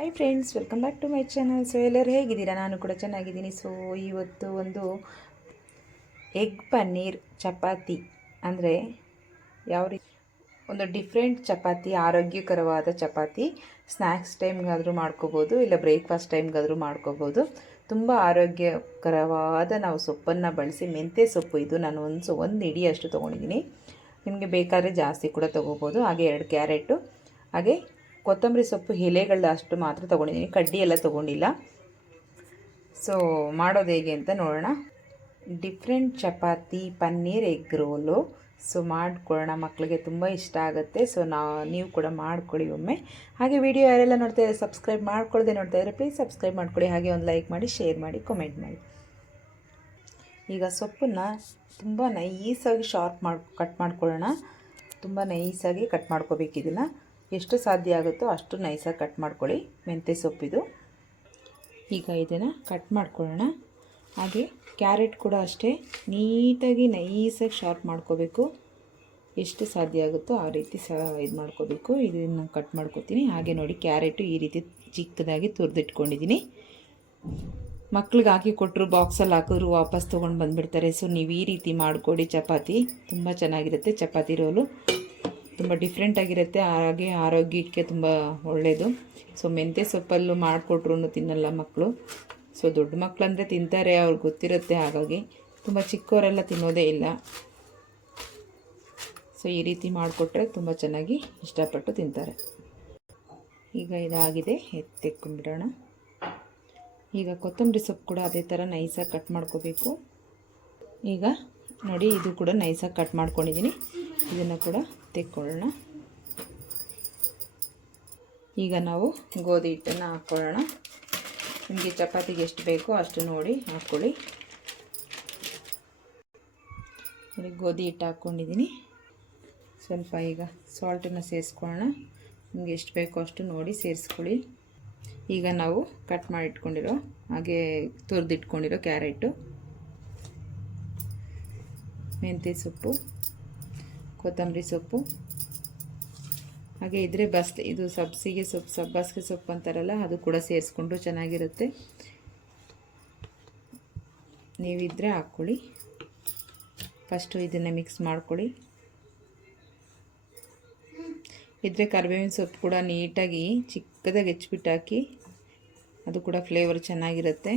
Hi friends welcome back to my channel so ಎಲ್ಲರೂ ಹೇಗಿದ್ದೀರಾ? ನಾನು ಕೂಡ ಚೆನ್ನಾಗಿದ್ದೀನಿ. ಸೊ ಇವತ್ತು ಒಂದು ಎಗ್ ಪನ್ನೀರ್ ಚಪಾತಿ. ಅಂದರೆ ಯಾವ ರೀತಿ? ಒಂದು ಡಿಫ್ರೆಂಟ್ ಚಪಾತಿ, ಆರೋಗ್ಯಕರವಾದ ಚಪಾತಿ. ಸ್ನ್ಯಾಕ್ಸ್ ಟೈಮ್ಗಾದರೂ ಮಾಡ್ಕೋಬೋದು, ಇಲ್ಲ ಬ್ರೇಕ್ಫಾಸ್ಟ್ ಟೈಮ್ಗಾದರೂ ಮಾಡ್ಕೋಬೋದು. ತುಂಬ ಆರೋಗ್ಯಕರವಾದ ನಾವು ಸೊಪ್ಪನ್ನು ಬಳಸಿ, ಮೆಂತ್ಯ ಸೊಪ್ಪು ಇದು ನಾನು ಒಂದು ಸೊ, ಒಂದು ಇಡಿಯಷ್ಟು ತೊಗೊಂಡಿದ್ದೀನಿ. ನಿಮಗೆ ಬೇಕಾದರೆ ಜಾಸ್ತಿ ಕೂಡ ತೊಗೋಬೋದು. ಹಾಗೆ ಎರಡು ಕ್ಯಾರೆಟು. ಹಾಗೆ ಕೊತ್ತಂಬರಿ ಸೊಪ್ಪು ಎಲೆಗಳ ಅಷ್ಟು ಮಾತ್ರ ತೊಗೊಂಡಿದ್ದೀನಿ. ಕಡ್ಡಿ ಎಲ್ಲ ತೊಗೊಂಡಿಲ್ಲ. ಸೊ ಮಾಡೋದು ಹೇಗೆ ಅಂತ ನೋಡೋಣ. Different chapati, paneer, egg roll. So ಮಾಡ್ಕೊಳ್ಳೋಣ. ಮಕ್ಕಳಿಗೆ ತುಂಬ ಇಷ್ಟ ಆಗುತ್ತೆ. ಸೊ ನಾ, ನೀವು ಕೂಡ ಮಾಡ್ಕೊಳ್ಳಿ ಒಮ್ಮೆ. ಹಾಗೆ ವಿಡಿಯೋ ಯಾರೆಲ್ಲ ನೋಡ್ತಾ ಇದ್ದಾರೆ ಸಬ್ಸ್ಕ್ರೈಬ್ ಮಾಡ್ಕೊಳ್ಳದೆ ನೋಡ್ತಾ ಇದ್ದಾರೆ ಪ್ಲೀಸ್ ಸಬ್ಸ್ಕ್ರೈಬ್ ಮಾಡ್ಕೊಳ್ಳಿ. ಹಾಗೆ ಒಂದು ಲೈಕ್ ಮಾಡಿ ಶೇರ್ ಮಾಡಿ ಕಮೆಂಟ್ ಮಾಡಿ. ಈಗ ಸೊಪ್ಪನ್ನು ತುಂಬ ನೈಸಾಗಿ ಶಾರ್ಪ್ ಮಾಡಿ ಕಟ್ ಮಾಡ್ಕೊಳ್ಳೋಣ. ತುಂಬ ನೈಸಾಗಿ ಕಟ್ ಮಾಡ್ಕೋಬೇಕು ಇದನ್ನು ಎಷ್ಟು ಸಾಧ್ಯ ಆಗುತ್ತೋ ಅಷ್ಟು ನೈಸಾಗಿ ಕಟ್ ಮಾಡ್ಕೊಳ್ಳಿ. ಮೆಂತ್ಯ ಸೊಪ್ಪಿದು ಈಗ ಇದನ್ನು ಕಟ್ ಮಾಡ್ಕೊಳ್ಳೋಣ. ಹಾಗೆ ಕ್ಯಾರೆಟ್ ಕೂಡ ಅಷ್ಟೇ ನೀಟಾಗಿ ನೈಸಾಗಿ ಶಾರ್ಪ್ ಮಾಡ್ಕೋಬೇಕು. ಎಷ್ಟು ಸಾಧ್ಯ ಆಗುತ್ತೋ ಆ ರೀತಿ ಸಹ ಇದು ಮಾಡ್ಕೋಬೇಕು. ಇದನ್ನು ಕಟ್ ಮಾಡ್ಕೋತೀನಿ. ಹಾಗೆ ನೋಡಿ ಕ್ಯಾರೆಟು ಈ ರೀತಿ ಚಿಕ್ಕದಾಗಿ ತುರಿದಿಟ್ಕೊಂಡಿದ್ದೀನಿ ಮಕ್ಳಿಗೆ ಹಾಕಿ ಕೊಟ್ಟರು ಬಾಕ್ಸಲ್ಲಿ ಹಾಕಿದ್ರು, ವಾಪಸ್ ತೊಗೊಂಡು ಬಂದುಬಿಡ್ತಾರೆ. ಸೊ ನೀವು ಈ ರೀತಿ ಮಾಡಿಕೊಡಿ. ಚಪಾತಿ ತುಂಬ ಚೆನ್ನಾಗಿರುತ್ತೆ. ಚಪಾತಿ ರೋಲು. ತುಂಬ ಡಿಫ್ರೆಂಟಾಗಿರುತ್ತೆ ಹಾಗೆ ಆರೋಗ್ಯಕ್ಕೆ ತುಂಬ ಒಳ್ಳೆಯದು ಸೊ ಮೆಂತ್ಯ ಸೊಪ್ಪಲ್ಲೂ ಮಾಡಿಕೊಟ್ರು ತಿನ್ನಲ್ಲ ಮಕ್ಕಳು ಸೊ ದೊಡ್ಡ ಮಕ್ಕಳಂದರೆ ತಿಂತಾರೆ, ಅವ್ರಿಗೆ ಗೊತ್ತಿರುತ್ತೆ ಹಾಗಾಗಿ. ತುಂಬ ಚಿಕ್ಕವರೆಲ್ಲ ತಿನ್ನೋದೇ ಇಲ್ಲ. ಸೊ ಈ ರೀತಿ ಮಾಡಿಕೊಟ್ರೆ ತುಂಬ ಚೆನ್ನಾಗಿ ಇಷ್ಟಪಟ್ಟು ತಿಂತಾರೆ. ಈಗ ಇದಾಗಿದೆ. ಎತ್ತೆಕ್ಕೊಂಡ್ಬಿಡೋಣ ಈಗ ಕೊತ್ತಂಬರಿ ಸೊಪ್ಪು ಕೂಡ ಅದೇ ಥರ ನೈಸಾಗಿ ಕಟ್ ಮಾಡ್ಕೋಬೇಕು. ಈಗ ನೋಡಿ, ಇದು ಕೂಡ ನೈಸಾಗಿ ಕಟ್ ಮಾಡ್ಕೊಂಡಿದ್ದೀನಿ. ಇದನ್ನು ಕೂಡ ತೆಕ್ಕೊಳ್ಳೋಣ ಈಗ ನಾವು ಗೋಧಿ ಹಿಟ್ಟನ್ನು ಹಾಕ್ಕೊಳ್ಳೋಣ ನಿಮಗೆ ಚಪಾತಿಗೆ ಎಷ್ಟು ಬೇಕೋ ಅಷ್ಟು ನೋಡಿ ಹಾಕ್ಕೊಳ್ಳಿ ನೋಡಿ, ಗೋಧಿ ಹಿಟ್ಟು ಹಾಕ್ಕೊಂಡಿದ್ದೀನಿ. ಸ್ವಲ್ಪ ಈಗ ಸಾಲ್ಟನ್ನು ಸೇರಿಸ್ಕೊಳ್ಳೋಣ. ನಿಮಗೆ ಎಷ್ಟು ಬೇಕೋ ಅಷ್ಟು ನೋಡಿ ಸೇರಿಸ್ಕೊಳ್ಳಿ. ಈಗ ನಾವು ಕಟ್ ಮಾಡಿ ಇಟ್ಕೊಂಡಿರೋ ಹಾಗೆ ತುರಿದಿಟ್ಕೊಂಡಿರೋ ಕ್ಯಾರೆಟು. ಮೆಂತ್ಯ ಸೊಪ್ಪು. ಕೊತ್ತಂಬರಿ ಸೊಪ್ಪು. ಹಾಗೆ ಇದ್ರೆ ಬಸ್, ಇದು ಸಬ್ಸಿಗೆ ಸೊಪ್ಪು, ಸಬ್ಬಸಿಗೆ ಸೊಪ್ಪು ಅಂತಾರಲ್ಲ, ಅದು ಕೂಡ ಸೇರಿಸ್ಕೊಂಡು ಚೆನ್ನಾಗಿರುತ್ತೆ. ನೀವಿದ್ರೆ ಹಾಕ್ಕೊಳ್ಳಿ. ಫಸ್ಟು ಇದನ್ನು ಮಿಕ್ಸ್ ಮಾಡ್ಕೊಳ್ಳಿ. ಇದ್ರೆ ಕರಿಬೇವಿನ ಸೊಪ್ಪು ಕೂಡ ನೀಟಾಗಿ ಚಿಕ್ಕದಾಗಿ ಹೆಚ್ಚಿಬಿಟ್ಟು ಹಾಕಿ, ಅದು ಕೂಡ ಫ್ಲೇವರ್ ಚೆನ್ನಾಗಿರುತ್ತೆ.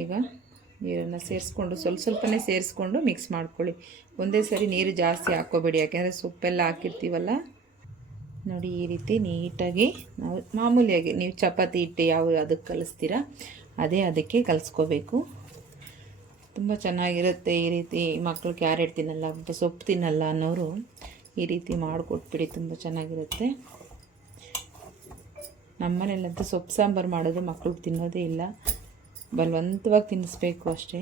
ಈಗ ನೀರನ್ನು ಸೇರಿಸ್ಕೊಂಡು ಸ್ವಲ್ಪ ಸ್ವಲ್ಪನೇ ಸೇರಿಸ್ಕೊಂಡು ಮಿಕ್ಸ್ ಮಾಡ್ಕೊಳ್ಳಿ. ಒಂದೇ ಸರಿ ನೀರು ಜಾಸ್ತಿ ಹಾಕ್ಕೋಬೇಡಿ. ಯಾಕೆಂದರೆ ಸೊಪ್ಪೆಲ್ಲ ಹಾಕಿರ್ತೀವಲ್ಲ? ನೋಡಿ, ಈ ರೀತಿ ನೀಟಾಗಿ ನಾವು ಮಾಮೂಲಿಯಾಗಿ ನೀವು ಚಪಾತಿ ಹಿಟ್ಟು ಯಾವ ಅದಕ್ಕೆ ಕಲಿಸ್ತೀರ, ಅದೇ ಅದಕ್ಕೆ ಕಲಿಸ್ಕೋಬೇಕು. ತುಂಬ ಚೆನ್ನಾಗಿರುತ್ತೆ ಈ ರೀತಿ ಮಕ್ಕಳು ಕ್ಯಾರೆಟ್ ತಿನ್ನಲ್ಲ, ಸೊಪ್ಪು ತಿನ್ನಲ್ಲ ಅನ್ನೋರು ಈ ರೀತಿ ಮಾಡಿಕೊಟ್ಬಿಡಿ. ತುಂಬ ಚೆನ್ನಾಗಿರುತ್ತೆ. ನಮ್ಮನೇಲಂತೂ ಸೊಪ್ಪು ಸಾಂಬಾರು ಮಾಡೋದು ಮಕ್ಕಳು ತಿನ್ನೋದೇ ಇಲ್ಲ. ಬಲವಂತವಾಗಿ ತಿನ್ನಿಸ್ಬೇಕು ಅಷ್ಟೇ.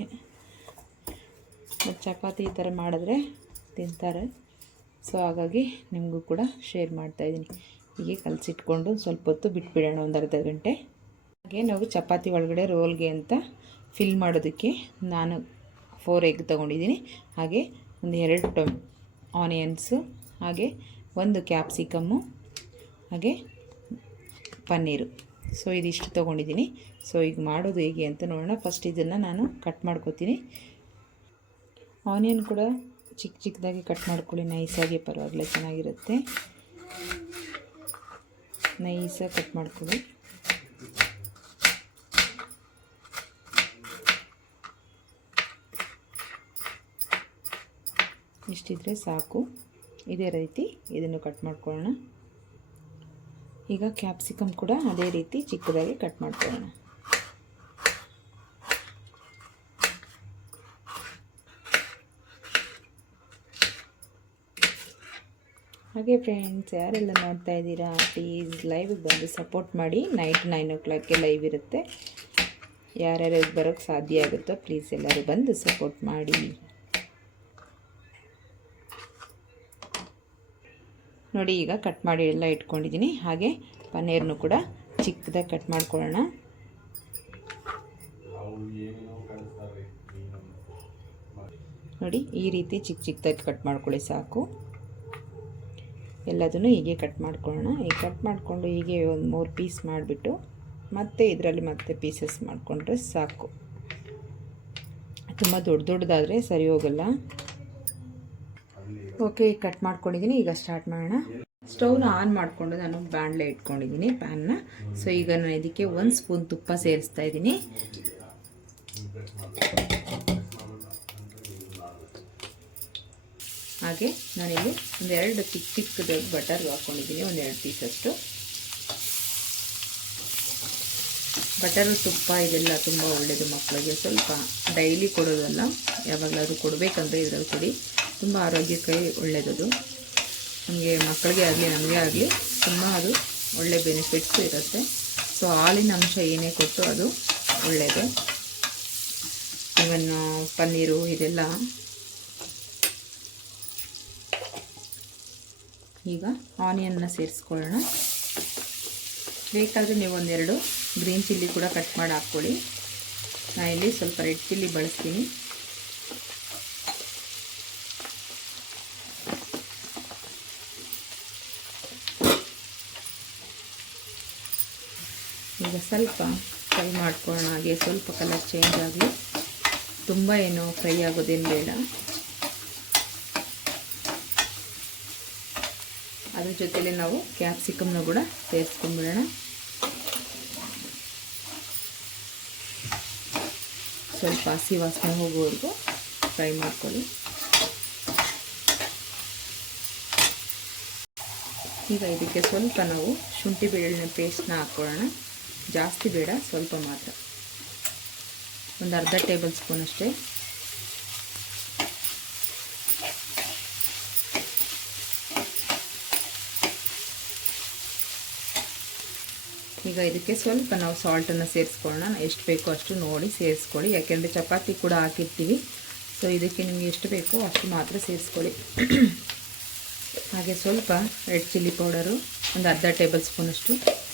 ಮತ್ತು ಚಪಾತಿ ಈ ಥರ ಮಾಡಿದ್ರೆ ತಿಂತಾರೆ. ಸೊ ಹಾಗಾಗಿ ನಿಮಗೂ ಕೂಡ ಶೇರ್ ಮಾಡ್ತಾಯಿದ್ದೀನಿ ಹೀಗೆ ಕಲಸಿಟ್ಕೊಂಡು ಸ್ವಲ್ಪ ಹೊತ್ತು ಬಿಟ್ಬಿಡೋಣ ಒಂದು ಅರ್ಧ ಗಂಟೆ. ಹಾಗೆ ನಾವು ಚಪಾತಿ ಒಳಗಡೆ ರೋಲ್ಗೆ ಅಂತ ಫಿಲ್ ಮಾಡೋದಕ್ಕೆ ನಾನು ಫೋರ್ ಎಗ್ ತೊಗೊಂಡಿದ್ದೀನಿ. ಹಾಗೆ ಒಂದು ಎರಡು ಟೊಮ್ ಆನಿಯನ್ಸು ಹಾಗೆ ಒಂದು ಕ್ಯಾಪ್ಸಿಕಮ್ಮು ಹಾಗೆ ಪನ್ನೀರು. ಸೊ ಇದಿಷ್ಟು ತೊಗೊಂಡಿದ್ದೀನಿ. ಸೊ ಈಗ ಮಾಡೋದು ಹೇಗೆ ಅಂತ ನೋಡೋಣ. ಫಸ್ಟ್ ಇದನ್ನು ನಾನು ಕಟ್ ಮಾಡ್ಕೋತೀನಿ. ಆನಿಯನ್ ಕೂಡ ಚಿಕ್ಕ ಚಿಕ್ಕದಾಗಿ ಕಟ್ ಮಾಡ್ಕೊಳ್ಳಿ. ನೈಸಾಗಿ ಪರವಾಗಿಲ್ಲ, ಚೆನ್ನಾಗಿರುತ್ತೆ. ನೈಸಾಗಿ ಕಟ್ ಮಾಡ್ಕೊಳ್ಳಿ. ಇಷ್ಟಿದ್ರೆ ಸಾಕು. ಇದೇ ರೀತಿ ಇದನ್ನು ಕಟ್ ಮಾಡ್ಕೊಳ್ಳೋಣ. ಈಗ ಕ್ಯಾಪ್ಸಿಕಮ್ ಕೂಡ ಅದೇ ರೀತಿ ಚಿಕ್ಕದಾಗಿ ಕಟ್ ಮಾಡ್ಕೊಳ್ಳೋಣ. ಹಾಗೆ ಫ್ರೆಂಡ್ಸ್ ಯಾರೆಲ್ಲ ನೋಡ್ತಾ ಇದ್ದೀರಾ ಪ್ಲೀಸ್ ಲೈವಿಗೆ ಬಂದು ಸಪೋರ್ಟ್ ಮಾಡಿ. ನೈಟ್ ನೈನ್ ಓ ಕ್ಲಾಕ್ಗೆ ಲೈವ್ ಇರುತ್ತೆ. ಯಾರ್ಯಾರು ಬರೋಕ್ಕೆ ಸಾಧ್ಯ ಆಗುತ್ತೋ ಪ್ಲೀಸ್ ಎಲ್ಲರೂ ಬಂದು ಸಪೋರ್ಟ್ ಮಾಡಿ. ನೋಡಿ, ಈಗ ಕಟ್ ಮಾಡಿ ಎಲ್ಲ ಇಟ್ಕೊಂಡಿದ್ದೀನಿ. ಹಾಗೆ ಪನ್ನೀರ್ನು ಕೂಡ ಚಿಕ್ಕದಾಗಿ ಕಟ್ ಮಾಡ್ಕೊಳ್ಳೋಣ. ನೋಡಿ, ಈ ರೀತಿ ಚಿಕ್ಕ ಚಿಕ್ಕದಾಗಿ ಕಟ್ ಮಾಡ್ಕೊಳ್ಳಿ ಸಾಕು. ಎಲ್ಲದನ್ನು ಹೀಗೆ ಕಟ್ ಮಾಡ್ಕೊಳ್ಳೋಣ. ಈಗ ಕಟ್ ಮಾಡಿಕೊಂಡು ಹೀಗೆ ಒಂದು ಮೂರು ಪೀಸ್ ಮಾಡಿಬಿಟ್ಟು ಮತ್ತೆ ಇದರಲ್ಲಿ ಮತ್ತೆ ಪೀಸಸ್ ಮಾಡಿಕೊಂಡ್ರೆ ಸಾಕು. ತುಂಬ ದೊಡ್ಡ ದೊಡ್ಡದಾದರೆ ಸರಿ ಹೋಗಲ್ಲ. ಓಕೆ, ಕಟ್ ಮಾಡ್ಕೊಂಡಿದ್ದೀನಿ ಈಗ ಸ್ಟಾರ್ಟ್ ಮಾಡೋಣ. ಸ್ಟವ್ನ ಆನ್ ಮಾಡಿಕೊಂಡು ನಾನು ಬಾಣಲೆ ಇಟ್ಕೊಂಡಿದ್ದೀನಿ ಪ್ಯಾನ್ನ. ಸೊ ಈಗ ನಾನು ಇದಕ್ಕೆ ಒಂದು ಸ್ಪೂನ್ ತುಪ್ಪ ಸೇರಿಸ್ತಾ ಇದ್ದೀನಿ ಹಾಗೆ ನಾನಿಲ್ಲಿ ಒಂದೆರಡು ಚಿಕ್ಕ ಚಿಕ್ಕ ಬಟರ್ ಹಾಕ್ಕೊಂಡಿದ್ದೀನಿ ಒಂದೆರಡು ಪೀಸಷ್ಟು. ಬಟರ್, ತುಪ್ಪ ಇದೆಲ್ಲ ತುಂಬ ಒಳ್ಳೆಯದು ಮಕ್ಕಳಿಗೆ ಸ್ವಲ್ಪ ಡೈಲಿ ಕೊಡೋದಲ್ಲ, ಯಾವಾಗಲಾದರೂ ಕೊಡಬೇಕಂದ್ರೆ ಇದರಲ್ಲಿ ಕೊಡಿ. ತುಂಬ ಆರೋಗ್ಯಕ್ಕೆ ಒಳ್ಳೆಯದದು ನಮಗೆ ಮಕ್ಕಳಿಗೆ ಆಗಲಿ, ನಮಗೆ ಆಗಲಿ ತುಂಬ ಅದು ಒಳ್ಳೆ ಬೆನಿಫಿಟ್ಸು ಇರುತ್ತೆ. ಸೊ ಹಾಲಿನ ಅಂಶ ಏನೇ ಕೊಟ್ಟು ಅದು ಒಳ್ಳೆಯದು ಇವನ್ ಪನ್ನೀರು ಇದೆಲ್ಲ ಈಗ ಆನಿಯನ್ನ ಸೇರಿಸ್ಕೊಳ್ಳೋಣ. ಬೇಕಾದರೆ ನೀವು ಒಂದೆರಡು ಗ್ರೀನ್ ಚಿಲ್ಲಿ ಕೂಡ ಕಟ್ ಮಾಡಿ ಹಾಕ್ಕೊಳ್ಳಿ. ಇಲ್ಲಿ ಸ್ವಲ್ಪ ರೆಡ್ ಚಿಲ್ಲಿ ಬಳಸ್ತೀನಿ. ಸ್ವಲ್ಪ ಫ್ರೈ ಮಾಡ್ಕೊಳ್ಳೋಣ. ಹಾಗೆ ಸ್ವಲ್ಪ ಕಲರ್ ಚೇಂಜ್ ಆಗಲಿ ತುಂಬ ಏನು ಫ್ರೈ ಆಗೋದೇನು ಬೇಡ. ಅದ್ರ ಜೊತೆಲಿ ನಾವು ಕ್ಯಾಪ್ಸಿಕಮ್ನ ಕೂಡ ಸೇರಿಸ್ಕೊಂಡ್ಬಿಡೋಣ ಸ್ವಲ್ಪ ಹಸಿ ವಾಸನೆ ಹೋಗುವವರೆಗೂ ಫ್ರೈ ಮಾಡ್ಕೊಳ್ಳಿ. ಈಗ ಇದಕ್ಕೆ ಸ್ವಲ್ಪ ನಾವು ಶುಂಠಿ ಬೆಳ್ಳುಳ್ಳಿನ ಪೇಸ್ಟ್ನ ಹಾಕ್ಕೊಳ್ಳೋಣ. ಜಾಸ್ತಿ ಬೇಡ, ಸ್ವಲ್ಪ ಮಾತ್ರ. ಒಂದು ಅರ್ಧ ಟೇಬಲ್ ಸ್ಪೂನ್ ಅಷ್ಟೇ. ಈಗ ಇದಕ್ಕೆ ಸ್ವಲ್ಪ ನಾವು ಸಾಲ್ಟನ್ನು ಸೇರಿಸ್ಕೊಳ್ಳೋಣ. ಎಷ್ಟು ಬೇಕೋ ಅಷ್ಟು ನೋಡಿ ಸೇರಿಸ್ಕೊಳ್ಳಿ. ಯಾಕೆಂದರೆ ಚಪಾತಿ ಕೂಡ ಹಾಕಿರ್ತೀವಿ. ಸೊ ಇದಕ್ಕೆ ನಿಮಗೆ ಎಷ್ಟು ಬೇಕೋ ಅಷ್ಟು ಮಾತ್ರ ಸೇರಿಸ್ಕೊಳ್ಳಿ. ಹಾಗೆ ಸ್ವಲ್ಪ ರೆಡ್ ಚಿಲ್ಲಿ ಪೌಡರು ಒಂದು ಅರ್ಧ ಟೇಬಲ್ ಸ್ಪೂನಷ್ಟು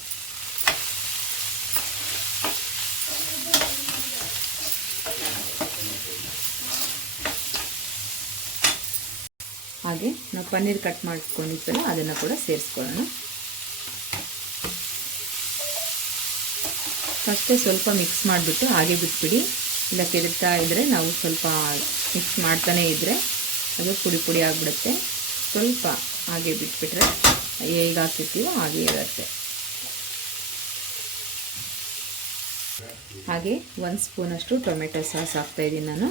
ಹಾಗೆ ನಾವು ಪನ್ನೀರ್ ಕಟ್ ಮಾಡ್ಕೊಂಡಿದ್ದಲ್ಲ ಅದನ್ನು ಕೂಡ ಸೇರಿಸ್ಕೊಳ್ಳೋಣ. ಫಸ್ಟೇ ಸ್ವಲ್ಪ ಮಿಕ್ಸ್ ಮಾಡಿಬಿಟ್ಟು ಹಾಗೆ ಬಿಟ್ಬಿಡಿ. ಇಲ್ಲ ಕೆದಕ್ತಾ ಇದ್ದರೆ ನಾವು ಸ್ವಲ್ಪ ಮಿಕ್ಸ್ ಮಾಡ್ತಾನೇ ಇದ್ದರೆ ಅದು ಪುಡಿ ಪುಡಿ ಆಗಿಬಿಡುತ್ತೆ. ಸ್ವಲ್ಪ ಹಾಗೆ ಬಿಟ್ಬಿಟ್ರೆ ಹೇಗೆ ಹಾಕಿರ್ತೀವೋ ಹಾಗೆ ಇರುತ್ತೆ. ಹಾಗೆ ಒಂದು ಸ್ಪೂನಷ್ಟು ಟೊಮೆಟೊ ಸಾಸ್ ಹಾಕ್ತಾಯಿದ್ದೀನಿ ನಾನು.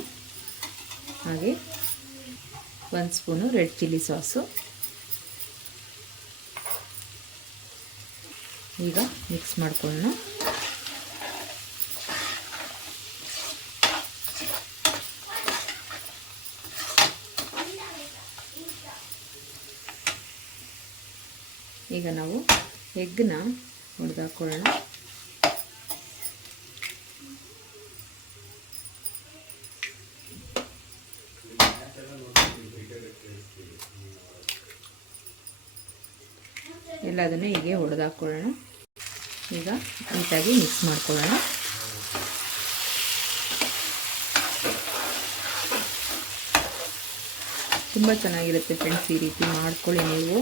ಹಾಗೆ ಒಂದು ಸ್ಪೂನು ರೆಡ್ ಚಿಲ್ಲಿ ಸಾಸು ಈಗ ಮಿಕ್ಸ್ ಮಾಡ್ಕೊಳ್ಳೋಣ. ಈಗ ನಾವು ಎಗ್ನ ಹೊಡೆದಾಕೊಳ್ಳೋಣ ಎಲ್ಲದನ್ನು ಹೀಗೆ ಹೊಡೆದಾಕೊಳ್ಳೋಣ ಈಗ ನೀಟಾಗಿ ಮಿಕ್ಸ್ ಮಾಡ್ಕೊಳ್ಳೋಣ. ತುಂಬ ಚೆನ್ನಾಗಿರುತ್ತೆ ಫ್ರೆಂಡ್ಸ್ ಈ ರೀತಿ ಮಾಡ್ಕೊಳ್ಳಿ ನೀವು.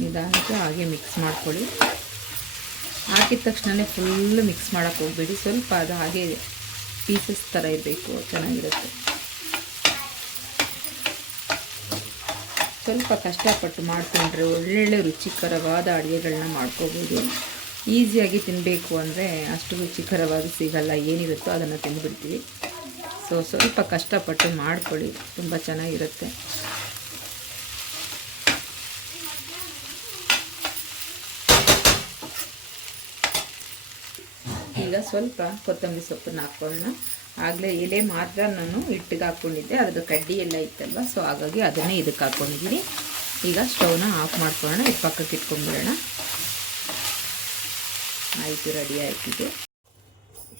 ನಿಧಾನಕ್ಕೆ ಹಾಗೆ ಮಿಕ್ಸ್ ಮಾಡ್ಕೊಳ್ಳಿ. ಹಾಕಿದ ತಕ್ಷಣವೇ ಫುಲ್ಲು ಮಿಕ್ಸ್ ಮಾಡೋಕ್ಕೆ ಹೋಗ್ಬೇಡಿ. ಸ್ವಲ್ಪ ಅದು ಹಾಗೆ ಪೀಸಸ್ ಥರ ಇರಬೇಕು, ಚೆನ್ನಾಗಿರುತ್ತೆ. ಸ್ವಲ್ಪ ಕಷ್ಟಪಟ್ಟು ಮಾಡಿಕೊಂಡ್ರೆ ಒಳ್ಳೊಳ್ಳೆ ರುಚಿಕರವಾದ ಅಡುಗೆಗಳನ್ನ ಮಾಡ್ಕೋಬೋದು. ಈಸಿಯಾಗಿ ತಿನ್ನಬೇಕು ಅಂದರೆ ಅಷ್ಟು ರುಚಿಕರವಾಗಿ ಸಿಗಲ್ಲ, ಏನಿರುತ್ತೋ ಅದನ್ನು ತಿಂದುಬಿಡ್ತೀವಿ. ಸೊ ಸ್ವಲ್ಪ ಕಷ್ಟಪಟ್ಟು ಮಾಡ್ಕೊಳ್ಳಿ. ತುಂಬ ಚೆನ್ನಾಗಿರುತ್ತೆ ಈಗ ಸ್ವಲ್ಪ ಕೊತ್ತಂಬರಿ ಸೊಪ್ಪನ್ನು ಹಾಕ್ಕೊಳ್ಳೋಣ. ಆಗಲೇ ಎಲೆ ಮಾತ್ರ ನಾನು ಹಿಟ್ಟಿಗೆ ಹಾಕ್ಕೊಂಡಿದ್ದೆ. ಅದ್ರ ಕಡ್ಡಿ ಎಲ್ಲ ಇತ್ತಲ್ವ? ಸೊ ಹಾಗಾಗಿ ಅದನ್ನೇ ಇದಕ್ಕೆ ಹಾಕ್ಕೊಂಡಿದ್ದೀನಿ. ಈಗ ಸ್ಟವ್ನ ಆಫ್ ಮಾಡ್ಕೊಳ್ಳೋಣ. ಇದು ಪಕ್ಕಕ್ಕೆ ಇಟ್ಕೊಂಡ್ಬಿಡೋಣ. ಆಯಿತು, ರೆಡಿ ಆಯ್ತಿದೆ.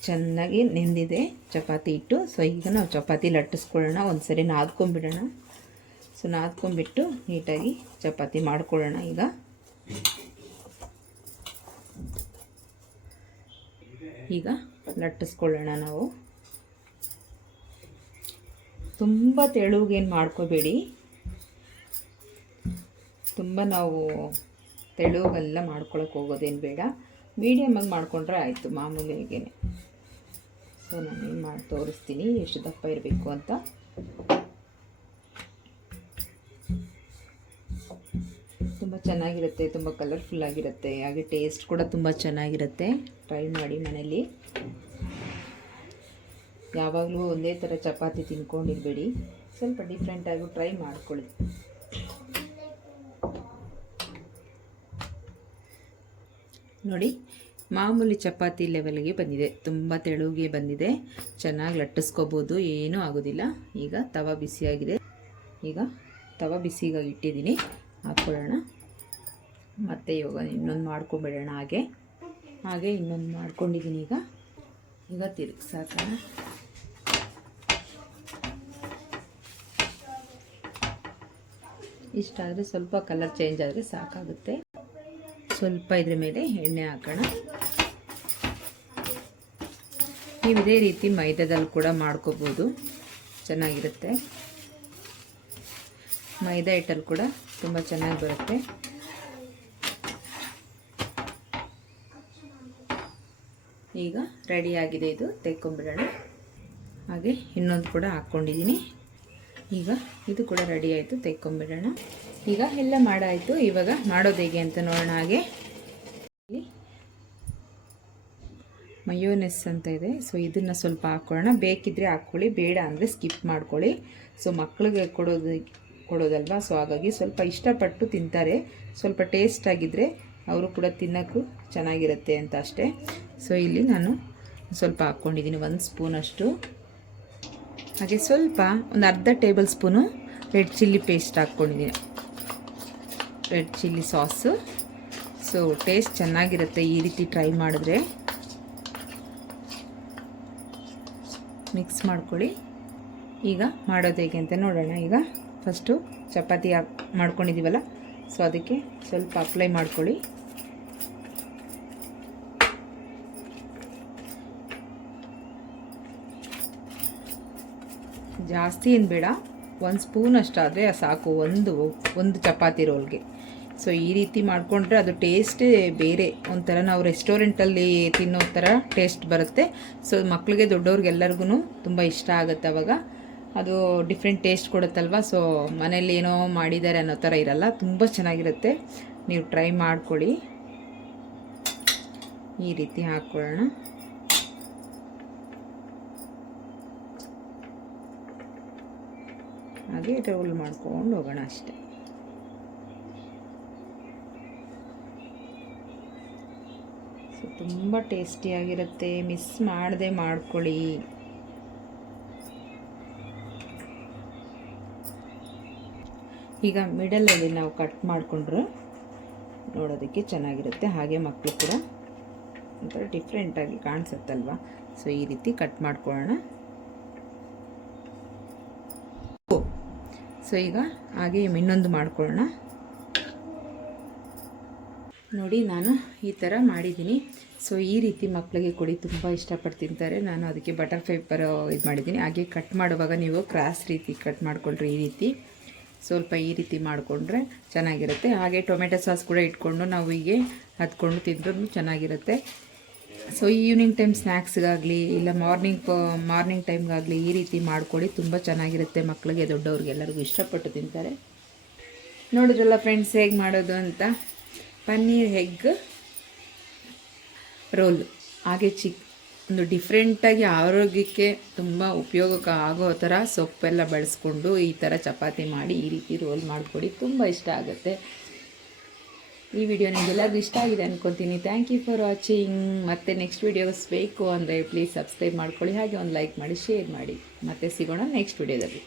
ಚೆನ್ನಾಗಿ ನೆಂದಿದೆ ಚಪಾತಿ ಇಟ್ಟು ಸೊ ಈಗ ನಾವು ಚಪಾತಿ ಲಟ್ಟಿಸ್ಕೊಳ್ಳೋಣ. ಒಂದು ಸರಿ ನಾದ್ಕೊಂಬಿಡೋಣ ಸೊ ನಾದ್ಕೊಂಬಿಟ್ಟು ನೀಟಾಗಿ ಚಪಾತಿ ಮಾಡ್ಕೊಳ್ಳೋಣ ಈಗ. ಈಗ ಲಟ್ಟಿಸ್ಕೊಳ್ಳೋಣ ನಾವು. ತುಂಬ ತೆಳುಗೇನು ಮಾಡ್ಕೋಬೇಡಿ. ತುಂಬ ನಾವು ತೆಳುಗೆಲ್ಲ ಮಾಡ್ಕೊಳಕ್ಕೆ ಹೋಗೋದೇನು ಬೇಡ. ಮೀಡಿಯಮಾಗಿ ಮಾಡಿಕೊಂಡ್ರೆ ಆಯಿತು ಮಾಮೂಲಿಗೇನೆ ಸೊ ನಾನು ಏನು ಮಾಡಿ ತೋರಿಸ್ತೀನಿ, ಎಷ್ಟು ದಪ್ಪ ಇರಬೇಕು ಅಂತ. ತುಂಬ ಚೆನ್ನಾಗಿರುತ್ತೆ, ತುಂಬ ಕಲರ್ಫುಲ್ ಆಗಿರುತ್ತೆ. ಹಾಗೆ ಟೇಸ್ಟ್ ಕೂಡ ತುಂಬ ಚೆನ್ನಾಗಿರುತ್ತೆ. ಟ್ರೈ ಮಾಡಿ ಮನೇಲಿ. ಯಾವಾಗಲೂ ಒಂದೇ ಥರ ಚಪಾತಿ ತಿನ್ಕೊಂಡಿರಬೇಡಿ. ಸ್ವಲ್ಪ ಡಿಫ್ರೆಂಟಾಗಿ ಟ್ರೈ ಮಾಡ್ಕೊಳ್ಳಿ. ನೋಡಿ, ಮಾಮೂಲಿ ಚಪಾತಿ ಲೆವೆಲ್ಗೆ ಬಂದಿದೆ. ತುಂಬ ತೆಳುಗೆ ಬಂದಿದೆ. ಚೆನ್ನಾಗಿ ಲಟ್ಟಿಸ್ಕೋಬೋದು. ಏನೂ ಆಗೋದಿಲ್ಲ. ಈಗ ತವ ಬಿಸಿಯಾಗಿದೆ. ಈಗ ತವ ಬಿಸಿಗಾಗಿ ಇಟ್ಟಿದ್ದೀನಿ. ಹಾಕ್ಕೊಳ್ಳೋಣ. ಮತ್ತು ಇವಾಗ ಇನ್ನೊಂದು ಮಾಡ್ಕೊಂಬಿಡೋಣ ಹಾಗೆ. ಹಾಗೆ ಇನ್ನೊಂದು ಮಾಡ್ಕೊಂಡಿದ್ದೀನಿ ಈಗ. ಈಗ ತಿರುಗಿ ಸಾಕೋಣ. ಇಷ್ಟಾದರೆ ಸ್ವಲ್ಪ ಕಲರ್ ಚೇಂಜ್ ಆದರೆ ಸಾಕಾಗುತ್ತೆ. ಸ್ವಲ್ಪ ಇದ್ರ ಮೇಲೆ ಎಣ್ಣೆ ಹಾಕೋಣ. ನೀವು ಇದೇ ರೀತಿ ಮೈದಾದಲ್ಲಿ ಕೂಡ ಮಾಡ್ಕೋಬೋದು. ಚೆನ್ನಾಗಿರುತ್ತೆ. ಮೈದಾ ಹಿಟ್ಟಲ್ಲಿ ಕೂಡ ತುಂಬ ಚೆನ್ನಾಗಿ ಬರುತ್ತೆ. ಈಗ ರೆಡಿಯಾಗಿದೆ ಇದು, ತೆಕ್ಕೊಂಬಿಡೋಣ. ಹಾಗೆ ಇನ್ನೊಂದು ಕೂಡ ಹಾಕ್ಕೊಂಡಿದ್ದೀನಿ ಈಗ ಇದು ಕೂಡ ರೆಡಿ ಆಯಿತು, ತೆಕ್ಕೊಂಬಿಡೋಣ. ಈಗ ಎಲ್ಲ ಮಾಡಾಯಿತು, ಇವಾಗ ಮಾಡೋದು ಹೇಗೆ ಅಂತ ನೋಡೋಣ ಹಾಗೆ. ಮಯೋನೆಸ್ ಅಂತ ಇದೆ, ಸೊ ಇದನ್ನು ಸ್ವಲ್ಪ ಹಾಕ್ಕೊಳ್ಳೋಣ ಬೇಕಿದ್ದರೆ ಹಾಕ್ಕೊಳ್ಳಿ, ಬೇಡ ಅಂದರೆ ಸ್ಕಿಪ್ ಮಾಡ್ಕೊಳ್ಳಿ. ಸೊ ಮಕ್ಕಳಿಗೆ ಕೊಡೋದು ಕೊಡೋದಲ್ವಾ? ಸೊ ಹಾಗಾಗಿ ಸ್ವಲ್ಪ ಇಷ್ಟಪಟ್ಟು ತಿಂತಾರೆ. ಸ್ವಲ್ಪ ಟೇಸ್ಟ್ ಆಗಿದ್ದರೆ ಅವರು ಕೂಡ ತಿನ್ನೋಕ್ಕೂ ಚೆನ್ನಾಗಿರುತ್ತೆ ಅಂತ ಅಷ್ಟೇ. ಸೊ ಇಲ್ಲಿ ನಾನು ಸ್ವಲ್ಪ ಹಾಕ್ಕೊಂಡಿದ್ದೀನಿ, ಒಂದು ಸ್ಪೂನಷ್ಟು ಹಾಗೆ ಸ್ವಲ್ಪ ಒಂದು ಅರ್ಧ tablespoon red chilli paste ಹಾಕ್ಕೊಂಡಿದ್ದೀನಿ. Red chilli sauce so taste ಚೆನ್ನಾಗಿರುತ್ತೆ ಈ ರೀತಿ ಟ್ರೈ ಮಾಡಿದ್ರೆ. ಮಿಕ್ಸ್ ಮಾಡ್ಕೊಳ್ಳಿ. ಈಗ ಮಾಡೋದು ಹೇಗೆ ಅಂತ ನೋಡೋಣ ಈಗ. ಫಸ್ಟು ಚಪಾತಿ ಹಾಕ್ ಮಾಡ್ಕೊಂಡಿದ್ದೀವಲ್ಲ, ಸೊ ಅದಕ್ಕೆ ಸ್ವಲ್ಪ ಅಪ್ಲೈ ಮಾಡ್ಕೊಳ್ಳಿ. ಜಾಸ್ತಿ ಏನು ಬೇಡ, ಒಂದು ಸ್ಪೂನ್ ಅಷ್ಟಾದರೆ ಸಾಕು, ಒಂದು ಒಂದು ಚಪಾತಿ ರೋಲ್ಗೆ. ಸೊ ಈ ರೀತಿ ಮಾಡಿಕೊಂಡ್ರೆ ಅದು ಟೇಸ್ಟೇ ಬೇರೆ. ಒಂಥರ ನಾವು ರೆಸ್ಟೋರೆಂಟಲ್ಲಿ ತಿನ್ನೋ ಥರ ಟೇಸ್ಟ್ ಬರುತ್ತೆ. ಸೊ ಮಕ್ಕಳಿಗೆ ದೊಡ್ಡವ್ರಿಗೆಲ್ಲರಿಗೂ ತುಂಬ ಇಷ್ಟ ಆಗುತ್ತೆ ಅವಾಗ. ಅದು ಡಿಫ್ರೆಂಟ್ ಟೇಸ್ಟ್ ಕೊಡುತ್ತಲ್ವ? ಸೊ ಮನೇಲಿ ಏನೋ ಮಾಡಿದ್ದಾರೆ ಅನ್ನೋ ಥರ ಇರಲ್ಲ. ತುಂಬ ಚೆನ್ನಾಗಿರುತ್ತೆ. ನೀವು ಟ್ರೈ ಮಾಡ್ಕೊಳ್ಳಿ. ಈ ರೀತಿ ಹಾಕ್ಕೊಳ್ಳೋಣ. ಹಾಗೆ ರೋಲ್ ಮಾಡ್ಕೊಂಡು ಹೋಗೋಣ ಅಷ್ಟೆ. ಸೊ ತುಂಬ ಟೇಸ್ಟಿಯಾಗಿರುತ್ತೆ ಮಿಸ್ ಮಾಡದೆ ಮಾಡ್ಕೊಳ್ಳಿ. ಈಗ ಮಿಡಲಲ್ಲಿ ನಾವು ಕಟ್ ಮಾಡಿಕೊಂಡ್ರು, ನೋಡೋದಕ್ಕೆ ಚೆನ್ನಾಗಿರುತ್ತೆ. ಹಾಗೆ ಮಕ್ಕಳು ಕೂಡ ಒಂಥರ ಡಿಫ್ರೆಂಟಾಗಿ ಕಾಣಿಸುತ್ತಲ್ವ? ಸೊ ಈ ರೀತಿ ಕಟ್ ಮಾಡ್ಕೊಳ್ಳೋಣ. ಸೊ ಈಗ ಹಾಗೆ ಇನ್ನೊಂದು ಮಾಡ್ಕೊಳ್ಳೋಣ. ನೋಡಿ, ನಾನು ಈ ಥರ ಮಾಡಿದ್ದೀನಿ. ಸೊ ಈ ರೀತಿ ಮಕ್ಕಳಿಗೆ ಕೊಡಿ, ತುಂಬ ಇಷ್ಟಪಟ್ಟು ತಿಂತಾರೆ ನಾನು ಅದಕ್ಕೆ ಬಟರ್ ಪೇಪರ್ ಇದು ಮಾಡಿದ್ದೀನಿ. ಹಾಗೆ ಕಟ್ ಮಾಡುವಾಗ ನೀವು ಕ್ರಾಸ್ ರೀತಿ ಕಟ್ ಮಾಡಿಕೊಳ್ರಿ ಈ ರೀತಿ. ಸ್ವಲ್ಪ ಈ ರೀತಿ ಮಾಡಿಕೊಂಡ್ರೆ ಚೆನ್ನಾಗಿರುತ್ತೆ. ಹಾಗೆ ಟೊಮೆಟೊ ಸಾಸ್ ಕೂಡ ಇಟ್ಕೊಂಡು ನಾವು ಹೀಗೆ ಹತ್ಕೊಂಡು ತಿಂದ್ರೂ ಚೆನ್ನಾಗಿರುತ್ತೆ. ಸೊ ಈವ್ನಿಂಗ್ ಟೈಮ್ ಸ್ನ್ಯಾಕ್ಸ್ಗಾಗಲಿ ಇಲ್ಲ ಮಾರ್ನಿಂಗ್ ಮಾರ್ನಿಂಗ್ ಟೈಮ್ಗಾಗಲಿ ಈ ರೀತಿ ಮಾಡ್ಕೊಳ್ಳಿ. ತುಂಬ ಚೆನ್ನಾಗಿರುತ್ತೆ ಮಕ್ಕಳಿಗೆ ದೊಡ್ಡವ್ರಿಗೆ ಎಲ್ಲರಿಗೂ ಇಷ್ಟಪಟ್ಟು ತಿಂತಾರೆ. ನೋಡಿದ್ರಲ್ಲ ಫ್ರೆಂಡ್ಸ್ ಹೇಗೆ ಮಾಡೋದು ಅಂತ? Paneer egg roll. ಹಾಗೆ ಚಿಕ್ ಒಂದು ಡಿಫ್ರೆಂಟಾಗಿ ಆರೋಗ್ಯಕ್ಕೆ ತುಂಬ ಉಪಯೋಗಕ್ಕೆ ಆಗೋ ಥರ ಸೊಪ್ಪೆಲ್ಲ ಬಳಸ್ಕೊಂಡು ಈ ಥರ ಚಪಾತಿ ಮಾಡಿ ಈ ರೀತಿ ರೋಲ್ ಮಾಡಿಕೊಡಿ. ತುಂಬ ಇಷ್ಟ ಆಗುತ್ತೆ. ಈ ವಿಡಿಯೋ ನಿಮಗೆಲ್ಲರಿಗೂ ಇಷ್ಟ ಆಗಿದೆ ಅನ್ಕೊತೀನಿ. ಥ್ಯಾಂಕ್ ಯು ಫಾರ್ ವಾಚಿಂಗ್ ಮತ್ತೆ ನೆಕ್ಸ್ಟ್ ವಿಡಿಯೋಸ್ ಬೇಕು ಅಂದರೆ ಪ್ಲೀಸ್ ಸಬ್ಸ್ಕ್ರೈಬ್ ಮಾಡ್ಕೊಳ್ಳಿ. ಹಾಗೆ ಒಂದು ಲೈಕ್ ಮಾಡಿ ಶೇರ್ ಮಾಡಿ. ಮತ್ತೆ ಸಿಗೋಣ ನೆಕ್ಸ್ಟ್ ವಿಡಿಯೋದಲ್ಲಿ